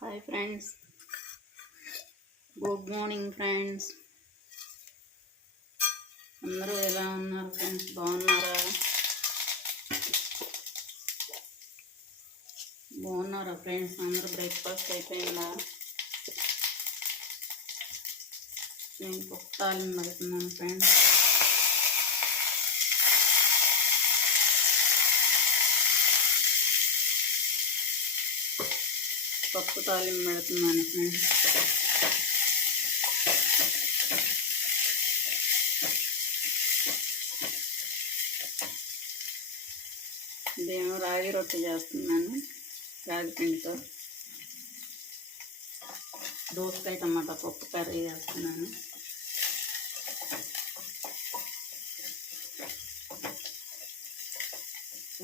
Hi friends good morning friends అందరూ ఎలా ఉన్నారు ఫ్రెండ్స్ బాగున్నారా? బాగున్నారా ఫ్రెండ్స్ అందరూ బ్రేక్ఫాస్ట్ అయిపోయిందా? నేను పప్పు పెడుతున్నాను ఫ్రెండ్స్ పప్పు తాలింపు పెడుతున్నాను. ఫ్రెండ్స్ ఇదేమో రాగి రొట్టె చేస్తున్నాను రాగి పిండితో. దోసకాయ టమాటా పప్పు కర్రీ చేస్తున్నాను.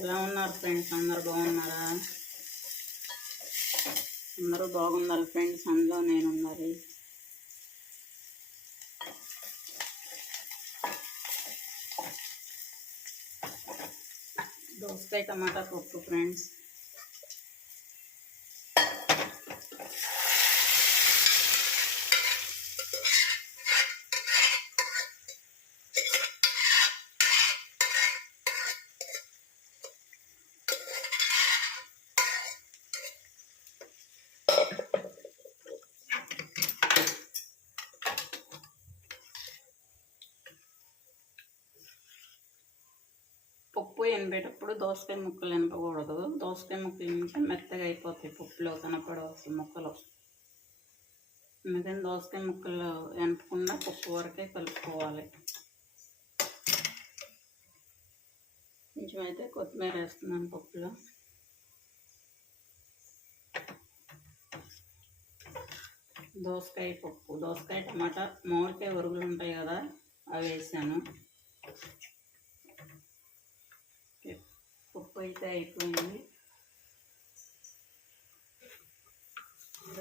ఎలా ఉన్నారు ఫ్రెండ్స్? అందరు బాగున్నారా? అందరూ బాగున్నారు ఫ్రెండ్స్ అందులో నేను ఉండాలి దోసకాయ టమాటా పప్పు ఫ్రెండ్స్. పప్పు ఎనబేటప్పుడు దోసకాయ ముక్కలు ఎనపకూడదు దోసకాయ ముక్కలు ఎనిపితే మెత్తగా అయిపోతాయి పప్పులో కనపడవు ముక్కలు. అందుకని దోసకాయ ముక్కలు ఎనపకుండా పప్పు వరకే కలుపుకోవాలి. కొంచెం అయితే కొత్తిమీర వేస్తున్నాను పప్పులో. దోసకాయ పప్పు దోసకాయ టమాటా మామిడికాయ ఉరుగులు ఉంటాయి కదా అవి వేసాను పప్పు అయితే అయిపోయింది.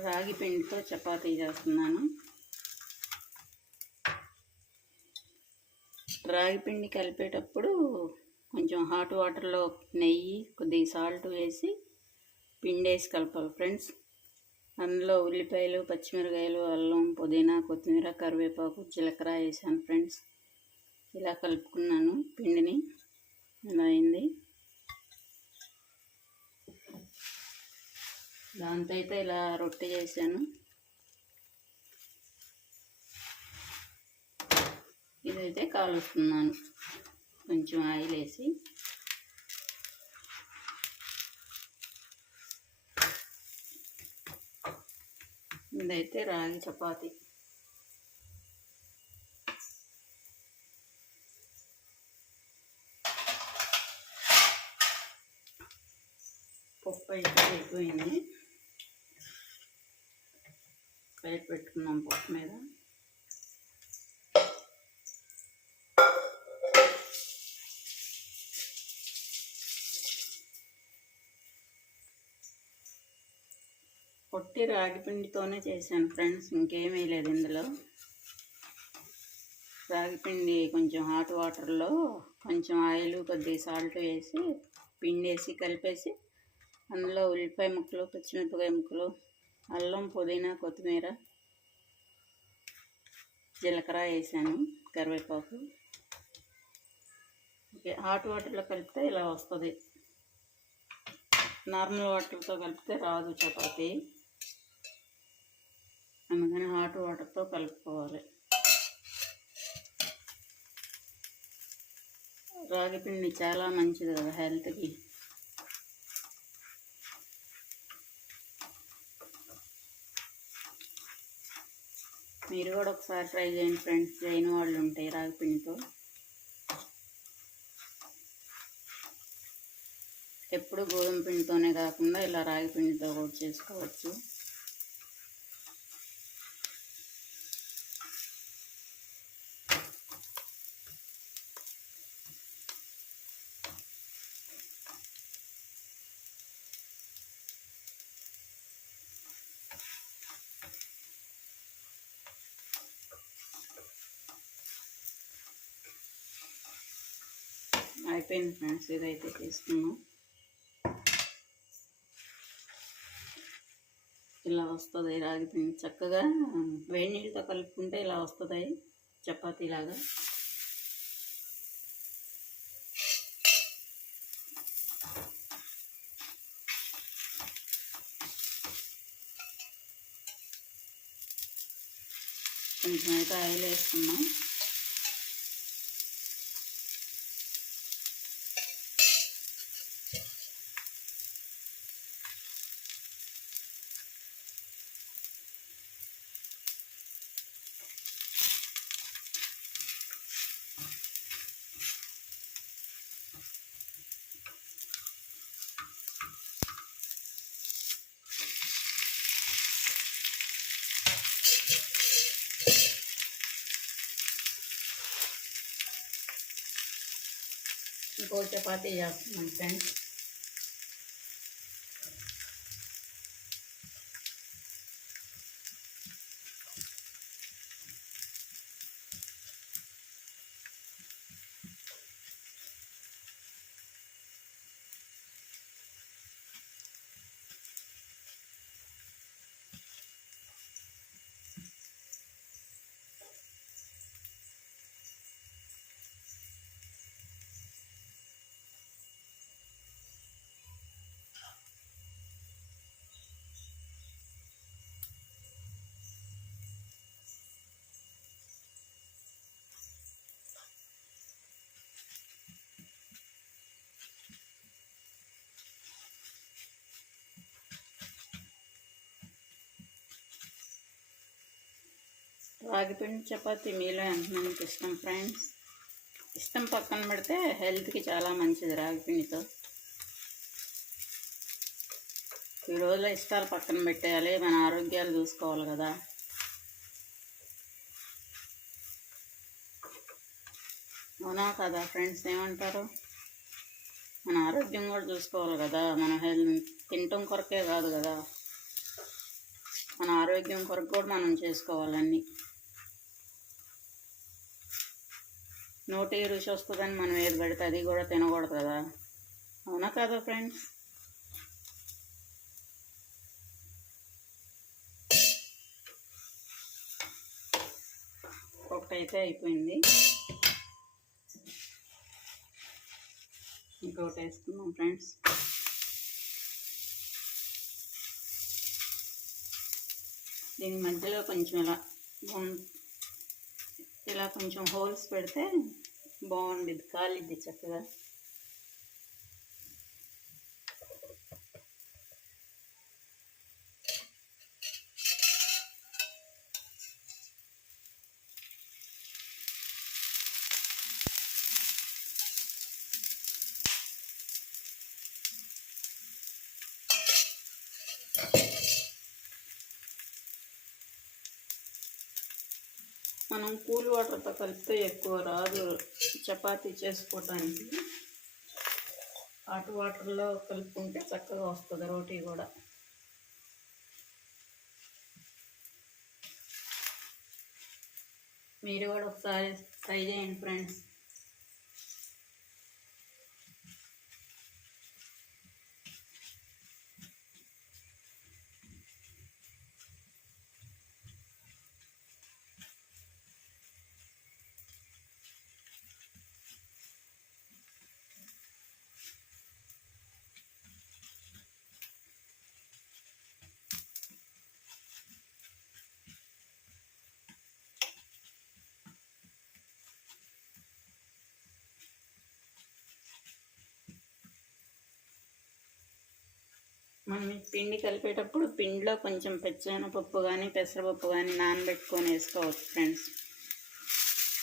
రాగి పిండితో చపాతీ చేస్తున్నాను. రాగి పిండి కలిపేటప్పుడు కొంచెం హాట్ వాటర్లో నెయ్యి కొద్దిగా సాల్ట్ వేసి పిండి వేసి కలపాలి ఫ్రెండ్స్. అందులో ఉల్లిపాయలు పచ్చిమిరకాయలు అల్లం పుదీనా కొత్తిమీర కరివేపాకు జీలకర్ర వేసాను ఫ్రెండ్స్. ఇలా కలుపుకున్నాను పిండిని. ఇలా అయింది. దాంతో అయితే ఇలా రొట్టె చేశాను. ఇదైతే కాలుస్తున్నాను. కొంచెం ఆయిల్ వేసి. ఇదైతే రాగి చపాతి. పప్పు అయితే అయిపోయింది. ప్లేట్ పెట్టుకున్నాం పప్పు మీద. పొట్టి రాగిపిండితోనే చేశాను ఫ్రెండ్స్ ఇంకేమీ లేదు ఇందులో. రాగి పిండి కొంచెం హాట్ వాటర్లో కొంచెం ఆయిల్ కొద్దిగా సాల్ట్ వేసి పిండి వేసి కలిపేసి అందులో ఉల్లిపాయ ముక్కలు పచ్చిమిరపకాయ ముక్కలు అల్లం పుదీనా కొత్తిమీర జీలకర్ర వేసాను కరివేపాకు. ఓకే హాట్ వాటర్లో కలిపితే ఇలా వస్తుంది. నార్మల్ వాటర్తో కలిపితే రాదు చపాతి. అందుకని హాట్ వాటర్తో కలుపుకోవాలి. రాగి పిండి చాలా మంచిది కదా హెల్త్కి. మీరు కూడా ఒకసారి ట్రై చేయండి ఫ్రెండ్స్. చేయని వాళ్ళు ఉంటాయి రాగి పిండితో ఎప్పుడు గోధుమ పిండితోనే కాకుండా ఇలా రాగి పిండితో కూడా చేసుకోవచ్చు. అయిపోయింది ఫ్రెండ్స్ ఇదైతే తీసుకున్నాం ఇలా వస్తుంది రాగి చక్కగా వేడి నీళ్ళతో కలుపుకుంటే ఇలా వస్తుంది చపాతీలాగా కొంచెం అయితే ఆయిల్ వేస్తున్నాం ఇంకో చపాతీ చేస్తున్నాం ఫ్రెండ్స్ రాగిపిండి చపాతి మీలో ఎంతమందికి ఇష్టం ఫ్రెండ్స్ ఇష్టం పక్కన పెడితే హెల్త్కి చాలా మంచిది రాగిపిండితో ఈ రోజుల ఇష్టాలు పక్కన పెట్టేయాలి మన ఆరోగ్యాలు చూసుకోవాలి కదా. అవునా కదా ఫ్రెండ్స్ ఏమంటారు? మన ఆరోగ్యం కూడా చూసుకోవాలి కదా మన హెల్త్ తినటం కొరకే కాదు కదా. మన ఆరోగ్యం కొరకు కూడా మనం చేసుకోవాలన్నీ నోటి రుచి వస్తుందని మనం ఏది పెడితే అది కూడా తినకూడదు కదా. అవునా కదా ఫ్రెండ్స్? ఒకటైతే అయిపోయింది. ఇంకొకటి వేసుకుందాం ఫ్రెండ్స్. దీని మధ్యలో కొంచెం ఇలా ఇలా కొంచెం హోల్స్ పెడితే బాగుండిద్ది కాలిద్ది చక్కగా మనం కూల్ వాటర్తో కలిపితే ఎక్కువ రాదు చపాతీ చేసుకోవటానికి. హాట్ వాటర్లో కలుపుకుంటే చక్కగా వస్తుంది రోటీ కూడా. మీరు కూడా ఒకసారి ట్రై చేయండి ఫ్రెండ్స్. మనం పిండి కలిపేటప్పుడు పిండిలో కొంచెం పప్పు కానీ పెసరపప్పు కానీ నానబెట్టుకొని వేసుకోవచ్చు ఫ్రెండ్స్.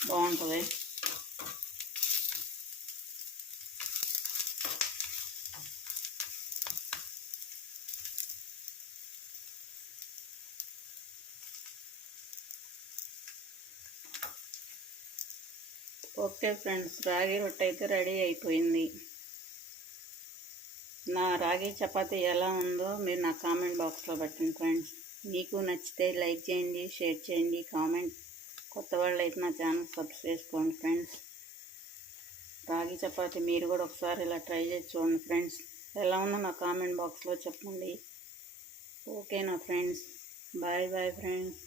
బాగుంటుంది. ఓకే ఫ్రెండ్స్ రాగి రొట్టె అయితే రెడీ అయిపోయింది. నా రాగి చపాతి ఎలా ఉందో మీరు నా కామెంట్ బాక్స్లో పెట్టండి ఫ్రెండ్స్. మీకు నచ్చితే లైక్ చేయండి షేర్ చేయండి కామెంట్. కొత్త వాళ్ళు అయితే నా ఛానల్ సబ్స్క్రైబ్ చేసుకోండి ఫ్రెండ్స్. రాగి చపాతి మీరు కూడా ఒకసారి ఇలా ట్రై చేసి చూడండి ఫ్రెండ్స్. ఎలా ఉందో నా కామెంట్ బాక్స్లో చెప్పండి. ఓకే ఓకేనా ఫ్రెండ్స్? Bye bye friends.